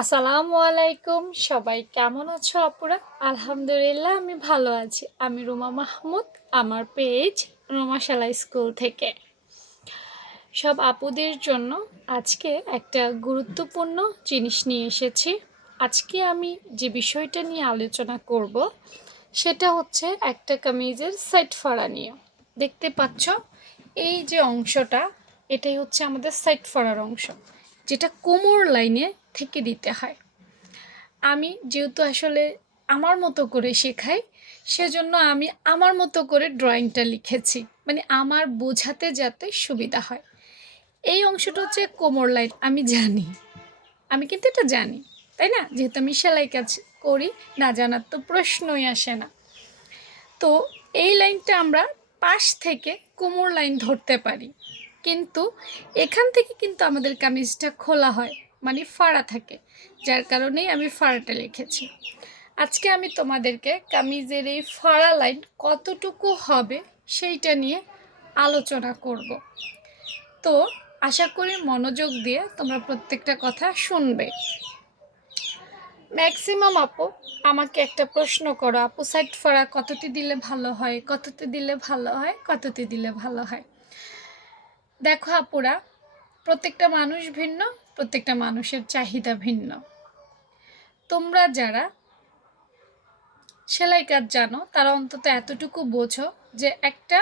আসসালামু আলাইকুম, সবাই কেমন আছো আপুরা? আলহামদুলিল্লাহ আমি ভালো আছি। আমি রুমা মাহমুদ, আমার পেজ রুমা শালা স্কুল থেকে। সব আপুদের জন্য আজকে একটা গুরুত্বপূর্ণ জিনিস নিয়ে এসেছি। আজকে আমি যে বিষয়টা নিয়ে আলোচনা করব সেটা হচ্ছে একটা কামিজের সাইড ফাড়া নিয়ে। দেখতে পাচ্ছ এই যে অংশটা, এটাই হচ্ছে আমাদের সাইড ফাড়ার অংশ, যেটা কোমর লাইনে থেকে দিতে হয়। আমি যেহেতু আসলে আমার মতো করে শেখাই, সেজন্য আমি আমার মতো করে ড্রয়িংটা লিখেছি, মানে আমার বোঝাতে যাতে সুবিধা হয়। এই অংশটা হচ্ছে কোমর লাইন, আমি জানি, আমি কিন্তু এটা জানি, তাই না? যেহেতু আমি সেলাই কাজ করি, না জানার তো প্রশ্নই আসে না। তো এই লাইনটা আমরা পাশ থেকে কোমর লাইন ধরতে পারি, কিন্তু এখান থেকে কিন্তু আমাদের কামিজটা খোলা হয়, মানে ফাড়া থাকে, যার কারণেই আমি ফাড়াটা লিখেছি। আজকে আমি তোমাদেরকে কামিজের এই ফাড়া লাইন কতটুকু হবে সেইটা নিয়ে আলোচনা করব। তো আশা করি মনোযোগ দিয়ে তোমরা প্রত্যেকটা কথা শুনবে। ম্যাক্সিমাম আপু আমাকে একটা প্রশ্ন করো, আপু সাইড ফাড়া কতটি দিলে ভালো হয়, কতটি দিলে ভালো হয়, কতটি দিলে ভালো হয়। দেখো আপুরা, প্রত্যেকটা মানুষ ভিন্ন, প্রত্যেকটা মানুষের চাহিদা ভিন্ন। তোমরা যারা সেলাই কাজ জানো তারা অন্তত এতটুকু বোঝো যে একটা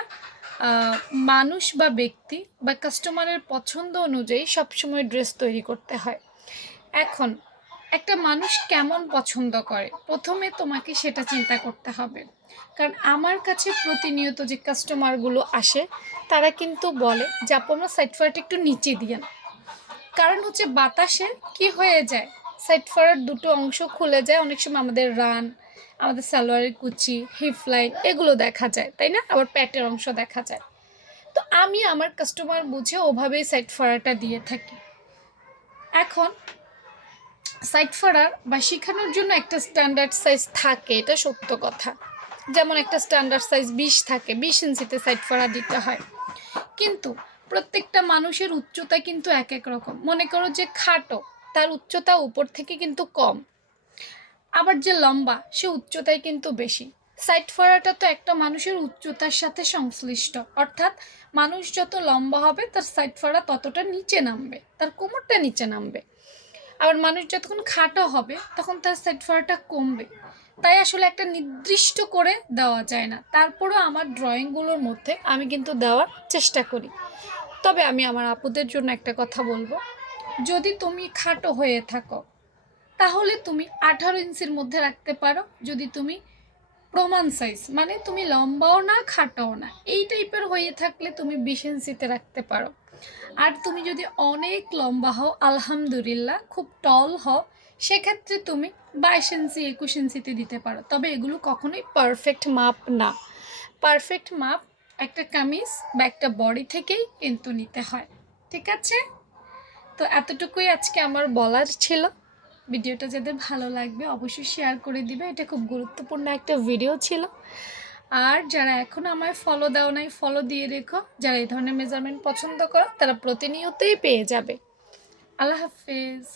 মানুষ বা ব্যক্তি বা কাস্টমারের পছন্দ অনুযায়ী সবসময় ড্রেস তৈরি করতে হয়। এখন একটা মানুষ কেমন পছন্দ করে, প্রথমে তোমাকে সেটা চিন্তা করতে হবে। কারণ আমার কাছে প্রতিনিয়ত যে কাস্টমারগুলো আসে, তারা কিন্তু বলে যে আপু আমরা সাইড ফাড়াটা একটু নিচে দিয়ে। কারণ হচ্ছে বাতাসে কি হয়ে যায়, সাইড ফাড়ার দুটো অংশ খুলে যায়, অনেক সময় আমাদের রান, আমাদের সালোয়ারের কুচি, হিপ লাইন এগুলো দেখা যায়, তাই না? আবার প্যাটের অংশ দেখা যায়। তো আমি আমার কাস্টমার বুঝে ওভাবেই সাইড ফাড়াটা দিয়ে থাকি। এখন সাইড ফাড়ার বা শেখানোর জন্য একটা স্ট্যান্ডার্ড সাইজ থাকে, এটা সত্য কথা। যেমন একটা স্ট্যান্ডার্ড সাইজ 20 থাকে, 20 ইঞ্চিতে সাইড ফাড়া দিতে হয়। কিন্তু প্রত্যেকটা মানুষের উচ্চতা কিন্তু এক এক রকম। মনে করো যে খাটো, তার উচ্চতা উপর থেকে কিন্তু কম, আবার যে লম্বা সে উচ্চতায় কিন্তু বেশি। সাইড ফাড়াটা তো একটা মানুষের উচ্চতার সাথে সংশ্লিষ্ট, অর্থাৎ মানুষ যত লম্বা হবে তার সাইড ফাড়া ততটা নিচে নামবে, তার কোমরটা নিচে নামবে। আবার মানুষ যতক্ষণ খাটো হবে তখন তার সাইড ফাড়াটা কমবে। তাই আসলে একটা নির্দিষ্ট করে দেওয়া যায় না। তারপরেও আমার ড্রয়িংগুলোর মধ্যে আমি কিন্তু দেওয়ার চেষ্টা করি। তবে আমি আমার আপুদের জন্য একটা কথা বলবো, যদি তুমি খাটো হয়ে থাকো তাহলে তুমি 18 ইঞ্চির মধ্যে রাখতে পারো। যদি তুমি প্রমাণ সাইজ, মানে তুমি লম্বাও না খাটাও না, এই টাইপের হয়ে থাকলে তুমি 20 ইঞ্চিতে রাখতে পারো। আর তুমি যদি অনেক লম্বা হও, আলহামদুলিল্লাহ খুব টল হও, সেক্ষেত্রে তুমি 22 ইঞ্চি 21 ইঞ্চিতে দিতে পারো। তবে এগুলো কখনোই পারফেক্ট মাপ না। পারফেক্ট মাপ একটা কামিজ বা একটা বডি থেকেই কিন্তু নিতে হয়। ঠিক আছে? তো এতটুকুই আজকে আমার বলার ছিল। ভিডিওটা যাদের ভালো লাগবে অবশ্যই শেয়ার করে দিবে, এটা খুব গুরুত্বপূর্ণ একটা ভিডিও ছিল। আর যারা এখনও আমায় ফলো দাও নাই, ফলো দিয়ে রেখো। যারা এই ধরনের মেজারমেন্ট পছন্দ করো তারা প্রতিনিয়তই পেয়ে যাবে। আল্লাহ হাফেজ।